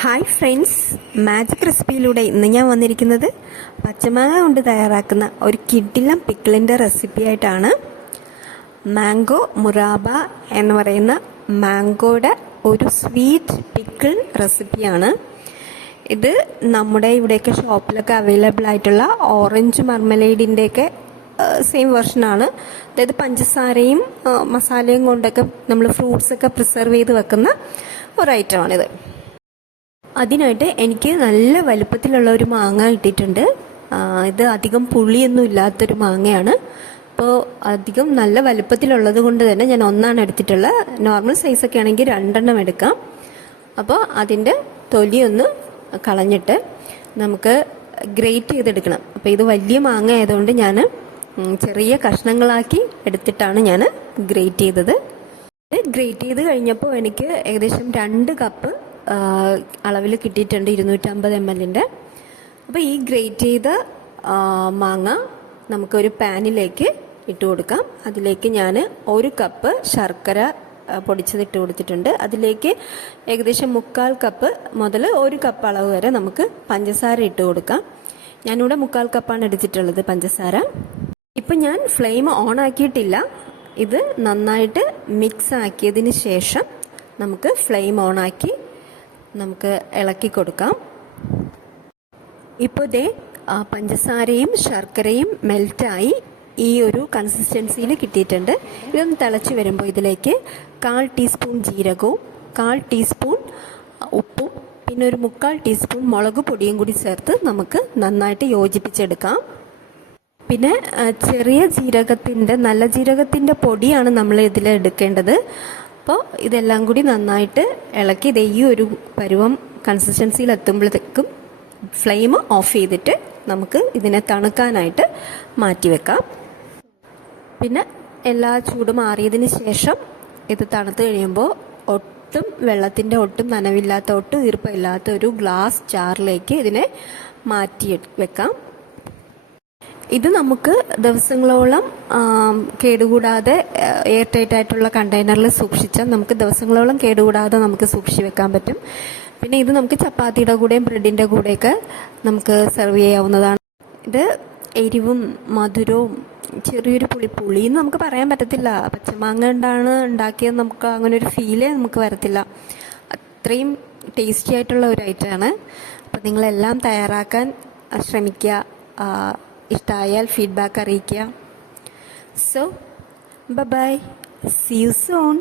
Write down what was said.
Hi friends magic റെസിപ്പിയിലൂടെ ഇന്ന് ഞാൻ വന്നിരിക്കുന്നത് പച്ചമാങ്ങ കൊണ്ട് തയ്യാറാക്കുന്ന ഒരു കിഡിലം പിക്കിളിന്റെ റെസിപ്പി ആയിട്ടാണ്. മാംഗോ മുറാബ എന്ന് പറയുന്ന മാംഗോയുടെ ഒരു സ്വീറ്റ് പിക്കിൾ റെസിപ്പിയാണ് ഇത് നമ്മുടെ ഇവിടെയൊക്കെ ഷോപ്പിലൊക്കെ അവൈലബിൾ ആയിട്ടുള്ള ഓറഞ്ച് മർമലേഡിന്റെയൊക്കെ സെയിം വെർഷനാണ് അതായത് പഞ്ചസാരയും മസാലയും കൊണ്ടൊക്കെ നമ്മൾ ഫ്രൂട്ട്സൊക്കെ പ്രിസർവ് ചെയ്ത് വെക്കുന്ന ഒരു ഐറ്റമാണിത് അതിനായിട്ട് എനിക്ക് നല്ല വലുപ്പത്തിലുള്ള ഒരു മാങ്ങ കിട്ടിയിട്ടുണ്ട്. ഇത് അധികം പുളിയൊന്നും ഇല്ലാത്തൊരു മാങ്ങയാണ്. അപ്പോൾ അധികം നല്ല വലുപ്പത്തിലുള്ളത് കൊണ്ട് തന്നെ ഞാൻ ഒന്നാണ് എടുത്തിട്ടുള്ളത്. നോർമൽ സൈസൊക്കെ ആണെങ്കിൽ രണ്ടെണ്ണം എടുക്കാം. അപ്പോൾ അതിന്റെ തൊലിയൊന്ന് കളഞ്ഞിട്ട് നമുക്ക് ഗ്രേറ്റ് ചെയ്തെടുക്കണം. അപ്പോൾ ഇത് വലിയ മാങ്ങ ആയതുകൊണ്ട് ഞാൻ ചെറിയ കഷ്ണങ്ങളാക്കി എടുത്തിട്ടാണ് ഞാൻ ഗ്രേറ്റ് ചെയ്തത്. ഗ്രേറ്റ് ചെയ്ത് കഴിഞ്ഞപ്പോൾ എനിക്ക് ഏകദേശം രണ്ട് കപ്പ് അളവിൽ കിട്ടിയിട്ടുണ്ട് ഇരുന്നൂറ്റമ്പത് എം എല്ലിന്റെ അപ്പോൾ ഈ ഗ്രേറ്റ് ചെയ്ത മാങ്ങ നമുക്കൊരു പാനിലേക്ക് ഇട്ട് കൊടുക്കാം. അതിലേക്ക് ഞാൻ ഒരു കപ്പ് ശർക്കര പൊടിച്ചത് ഇട്ട് കൊടുത്തിട്ടുണ്ട്. അതിലേക്ക് ഏകദേശം മുക്കാൽ കപ്പ് മുതൽ ഒരു കപ്പ് അളവ് വരെ നമുക്ക് പഞ്ചസാര ഇട്ട് കൊടുക്കാം. ഞാനിവിടെ മുക്കാൽ കപ്പാണ് എടുത്തിട്ടുള്ളത് പഞ്ചസാര. ഇപ്പം ഞാൻ ഫ്ലെയിം ഓൺ ആക്കിയിട്ടില്ല. ഇത് നന്നായിട്ട് മിക്സ് ആക്കിയതിന് ശേഷം നമുക്ക് ഫ്ലെയിം ഓൺ ആക്കി നമുക്ക് ഇളക്കി കൊടുക്കാം. ഇപ്പോൾ ദേ പഞ്ചസാരയും ശർക്കരയും മെൽറ്റായി ഈ ഒരു കൺസിസ്റ്റൻസിയിൽ കിട്ടിയിട്ടുണ്ട്. ഇതൊന്ന് തിളച്ച് വരുമ്പോൾ ഇതിലേക്ക് കാൽ ടീസ്പൂൺ ജീരകവും കാൽ ടീസ്പൂൺ ഉപ്പും പിന്നെ ഒരു മുക്കാൽ ടീസ്പൂൺ മുളക് പൊടിയും കൂടി ചേർത്ത് നമുക്ക് നന്നായിട്ട് യോജിപ്പിച്ചെടുക്കാം. പിന്നെ ചെറിയ ജീരകത്തിന്റെ നല്ല ജീരകത്തിന്റെ പൊടിയാണ് നമ്മൾ ഇതിൽ എടുക്കേണ്ടത്. അപ്പോൾ ഇതെല്ലാം കൂടി നന്നായിട്ട് ഇളക്കി ഇത് ഈ ഒരു പരുവം കൺസിസ്റ്റൻസിയിൽ എത്തുമ്പോഴത്തേക്കും ഫ്ലെയിം ഓഫ് ചെയ്തിട്ട് നമുക്ക് ഇതിനെ തണുക്കാനായിട്ട് മാറ്റി വെക്കാം. പിന്നെ എല്ലാ ചൂട് മാറിയതിന് ശേഷം ഇത് തണുത്ത് കഴിയുമ്പോൾ ഒട്ടും വെള്ളത്തിന്റെ ഒട്ടും നനവില്ലാത്ത ഒട്ടും ഈർപ്പമില്ലാത്ത ഒരു ഗ്ലാസ് ജാറിലേക്ക് ഇതിനെ മാറ്റി വെക്കാം. ഇത് നമുക്ക് ദിവസങ്ങളോളം കേടുകൂടാതെ എയർ ടൈറ്റ് ആയിട്ടുള്ള കണ്ടെയ്നറിൽ സൂക്ഷിച്ചാൽ നമുക്ക് ദിവസങ്ങളോളം കേടുകൂടാതെ നമുക്ക് സൂക്ഷിച്ച് വെക്കാൻ പറ്റും. പിന്നെ ഇത് നമുക്ക് ചപ്പാത്തിയുടെ കൂടെയും ബ്രെഡിന്റെ കൂടെയൊക്കെ നമുക്ക് സെർവ് ചെയ്യാവുന്നതാണ്. ഇത് എരിവും മധുരവും ചെറിയൊരു പുളി പുളി എന്ന് നമുക്ക് പറയാൻ പറ്റത്തില്ല. പച്ചമാങ്ങ കൊണ്ടാണ് ഉണ്ടാക്കിയത് നമുക്ക് അങ്ങനെ ഒരു ഫീലേ നമുക്ക് വരത്തില്ല. അത്രയും ടേസ്റ്റി ആയിട്ടുള്ള ഒരു ഐറ്റമാണ് അപ്പം നിങ്ങളെല്ലാം തയ്യാറാക്കാൻ ശ്രമിക്കുക. ഇഷ്ടമായാൽ ഫീഡ്ബാക്ക് അറിയിക്കുക so bye see you soon